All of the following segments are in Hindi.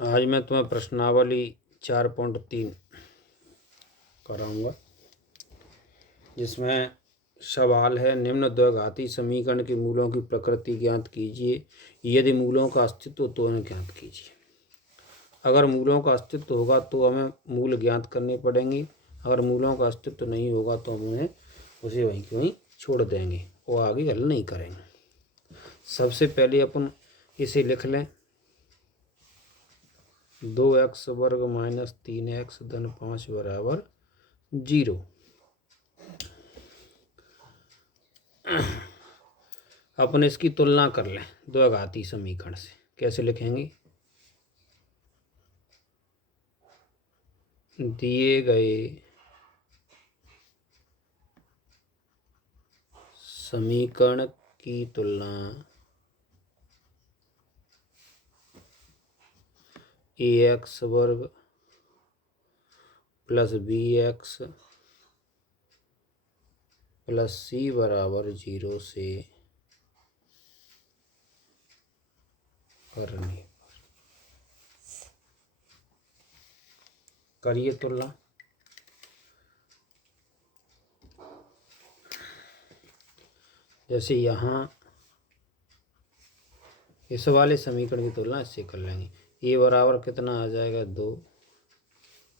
आज मैं तुम्हें प्रश्नावली 4.3 कराऊंगा, जिसमें सवाल है निम्न द्विघाती समीकरण के मूलों की प्रकृति ज्ञात कीजिए। यदि मूलों का अस्तित्व तो उन्हें ज्ञात कीजिए। अगर मूलों का अस्तित्व होगा तो हमें मूल ज्ञात करने पड़ेंगे। अगर मूलों का अस्तित्व नहीं होगा तो हम उन्हें उसे वहीं के वहीं छोड़ देंगे और आगे हल नहीं करेंगे। सबसे पहले अपन इसे लिख लें। 2x² - 3x धन 5 बराबर 0। अपन इसकी तुलना कर लें द्विघाती समीकरण से। कैसे लिखेंगे? दिए गए समीकरण की तुलना ax² + bx + c बराबर 0 से करने पर करिए तुलना। जैसे यहाँ इस वाले समीकरण की तुलना इससे कर लेंगे। a बराबर कितना आ जाएगा 2,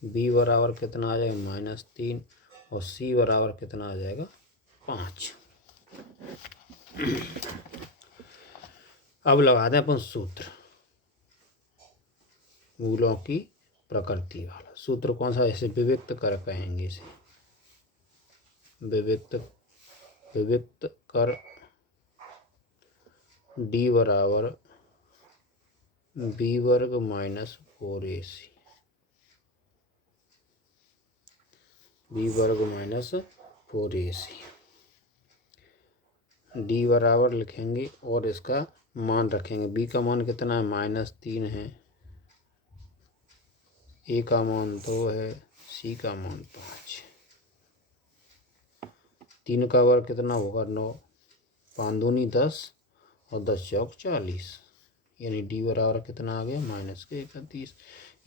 b बराबर कितना आ जाएगा -3 और c बराबर कितना आ जाएगा 5। अब लगा दें अपन सूत्र, मूलों की प्रकृति वाला सूत्र। कौन सा? ऐसे विविक्त कर कहेंगे इसे। विविक्त कर d बराबर b² - 4ac b² - 4ac d बराबर लिखेंगे और इसका मान रखेंगे। b का मान कितना है? -3 है, a का मान 2 है, c का मान 5। 3 का वर्ग कितना होगा? 9, 5 दूनी 10 और 10 चौक 40, यानी d बराबर कितना आ गया? -31।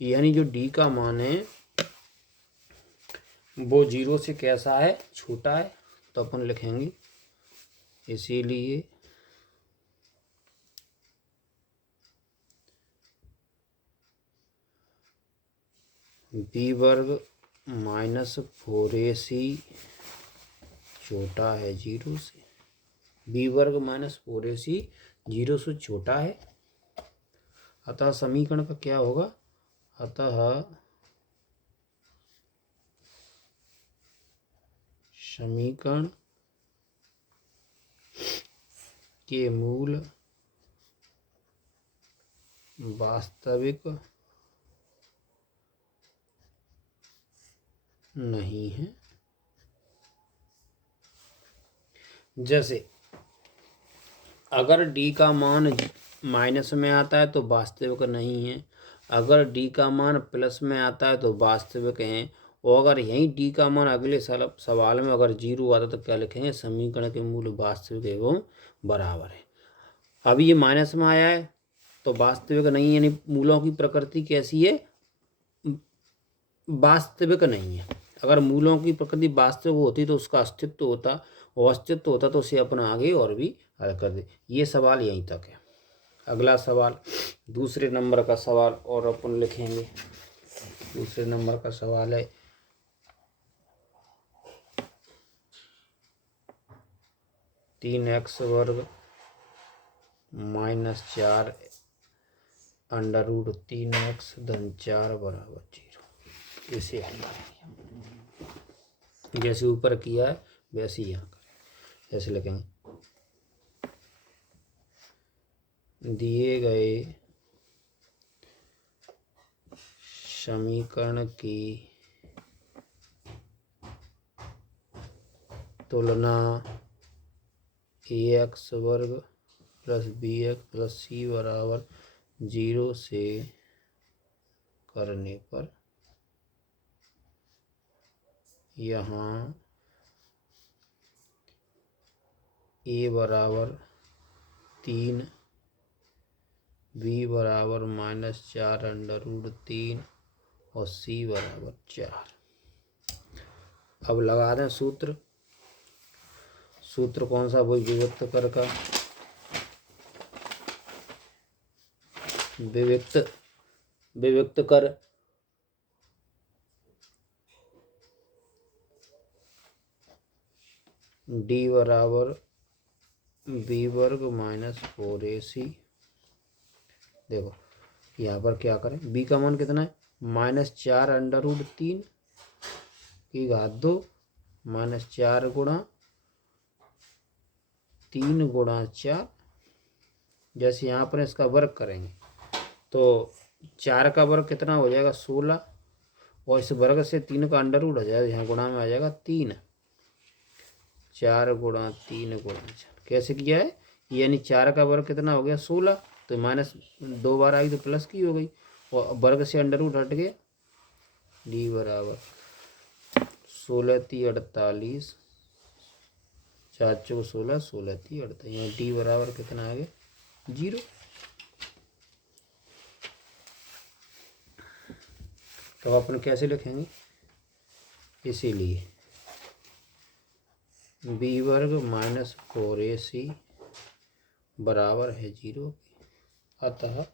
यानी जो d का मान है वो 0 से कैसा है? छोटा है। तो अपन लिखेंगे इसीलिए b² - 4ac छोटा है 0 से। b² - 4ac 0 से छोटा है। अतः समीकरण का क्या होगा? अतः समीकरण के मूल वास्तविक नहीं है। जैसे अगर d का मान माइनस में आता है तो वास्तविक नहीं है, अगर d का मान प्लस में आता है तो वास्तविक है, और अगर यही d का मान अगले सवाल में अगर 0 आता तो क्या लिखेंगे? समीकरण के मूल वास्तविक एवं बराबर है। अभी ये माइनस में आया है तो वास्तविक नहीं है, यानी मूलों की प्रकृति कैसी है? वास्तविक नहीं है। अगर मूलों की प्रकृति वास्तविक होती तो उसका अस्तित्व होता, और अस्तित्व होता तो उसे अपना आगे और भी हल कर दे। ये सवाल यहीं तक है। अगला सवाल, दूसरे नंबर का सवाल और अपन लिखेंगे। दूसरे नंबर का सवाल है 3x² - 4 √3x धन 4 बराबर 0। इसे हल करेंगे। जैसे ऊपर किया है वैसे यहाँ करें। ऐसे लिखेंगे दिए गए समीकरण की तुलना ax² + bx + c बराबर 0 से करने पर यहाँ a बराबर 3, बी बराबर -4√3 और सी बराबर 4। अब लगा दें सूत्र। सूत्र कौन सा? वही विभक्त कर का। विभक्त कर डी बराबर बी वर्ग -4ac। देखो यहाँ पर क्या करें, बी का मान कितना है? -4√3 की घात 2 -4 गुणा 3 गुणा 4। जैसे यहाँ पर इसका वर्ग करेंगे तो 4 का वर्ग कितना हो जाएगा? 16, और इस वर्ग से 3 का अंडर रूट हो जाएगा, यहाँ गुणा में आ जाएगा 3। 4 गुणा 3 गुणा 4 कैसे किया है? यानी 4 का वर्ग कितना हो गया? 16, तो माइनस 2 बार आई तो प्लस की हो गई, और वर्ग से अंडर रूट हट गया। डी बराबर 16 × 48, 4 × 16, 16 × 48। यहाँ डी बराबर कितना आ गया? 0। तो अपन कैसे लिखेंगे? इसीलिए बी वर्ग -4ac बराबर है 0। अतः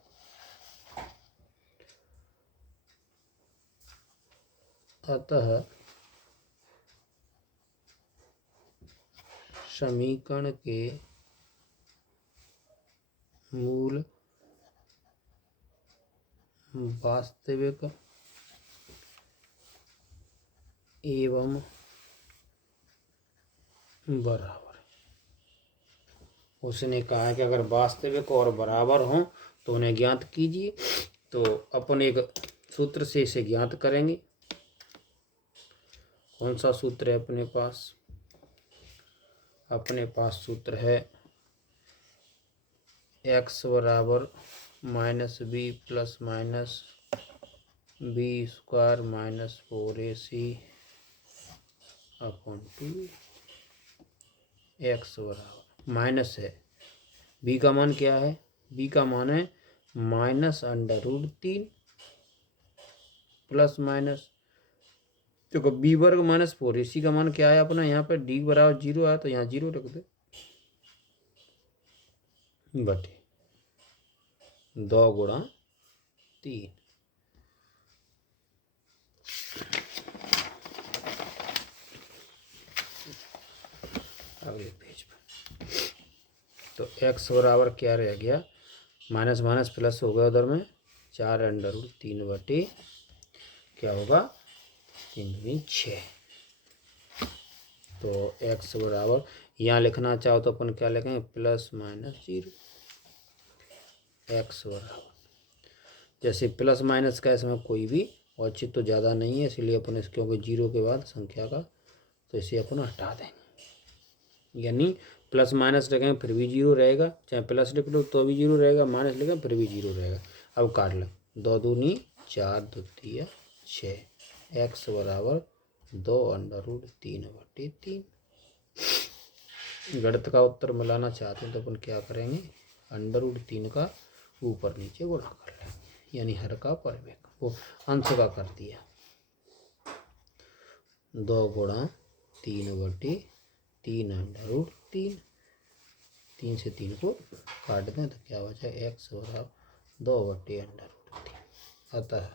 समीकरण के मूल वास्तविक एवं बराबर। उसने कहा है कि अगर वास्तविक और बराबर हों तो उन्हें ज्ञात कीजिए। तो अपन एक सूत्र से इसे ज्ञात करेंगे। कौन सा सूत्र है अपने पास? अपने पास सूत्र है x बराबर -b + -b² -4ac upon 2। x बराबर माइनस है, b का मान क्या है? b का मान है -√3 प्लस माइनस, देखो b वर्ग -4ac का मान क्या है अपना? यहाँ पर d बराबर 0 आया तो यहाँ 0 रख दे, बटे 2 गुणा 3। अगले पेज पर तो x बराबर क्या रह गया? माइनस माइनस प्लस हो गया उधर में, 4√3 बटे क्या होगा? 3 दूनी 6। तो x बराबर यहाँ लिखना चाहो तो अपन क्या लिखेंगे? +-0। x बराबर जैसे प्लस माइनस का इसमें कोई भी औचित्य तो ज़्यादा नहीं है, इसलिए अपन इस क्योंकि 0 के बाद संख्या का तो इसे अपन हटा देंगे। यानी प्लस माइनस लिखेंगे फिर भी 0 रहेगा, चाहे प्लस लिख लो तो भी 0 रहेगा, माइनस लिखें फिर भी 0 रहेगा। अब काट लें, 2 दूनी 4, 2 तिया 6। x बराबर 2√3 बटे 3। गणित का उत्तर मिलाना चाहते हैं तो अपन क्या करेंगे? √3 का ऊपर नीचे गुणा कर लेंगे, यानी हर का परिमेय वो अंश का कर दिया। 2 गुणा 3 बटे 3 √3। 3 से 3 को काट दें तो क्या बचा? x बराबर 2 बटे √3। अतः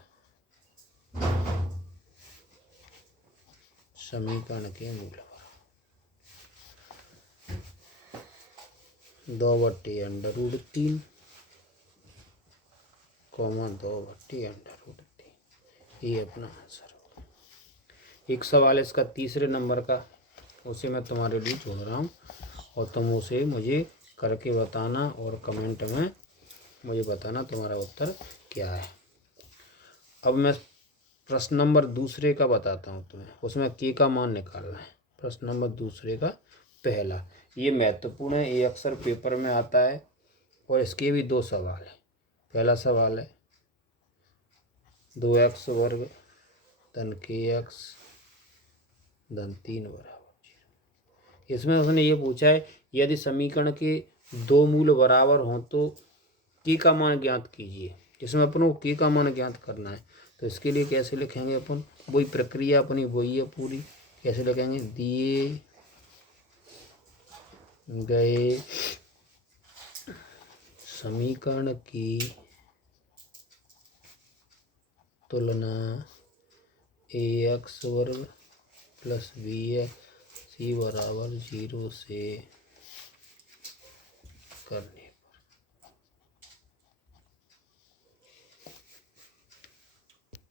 समीकरण के मूल 2 बटे √3, 2 बटे √3, ये अपना आंसर होगा। एक सवाल इसका तीसरे नंबर का, उसे मैं तुम्हारे लिए छोड़ रहा हूँ और तुम उसे मुझे करके बताना और कमेंट में मुझे बताना तुम्हारा उत्तर क्या है। अब मैं प्रश्न नंबर दूसरे का बताता हूँ तुम्हें, उसमें k का मान निकालना है। प्रश्न नंबर दूसरे का पहला, ये महत्वपूर्ण है, ये अक्सर पेपर में आता है और इसके भी 2 सवाल हैं। पहला सवाल है 2x वर्ग धन kx धन 3 बराबर 0। इसमें उसने ये पूछा है यदि समीकरण के 2 मूल बराबर हों तो की का मान ज्ञात कीजिए, जिसमें अपन को की का मान ज्ञात करना है। तो इसके लिए कैसे लिखेंगे अपन, वही प्रक्रिया अपनी वही है पूरी। कैसे लिखेंगे, दिए गए समीकरण की तुलना ax वर्ग प्लस bx c बराबर 0 से करने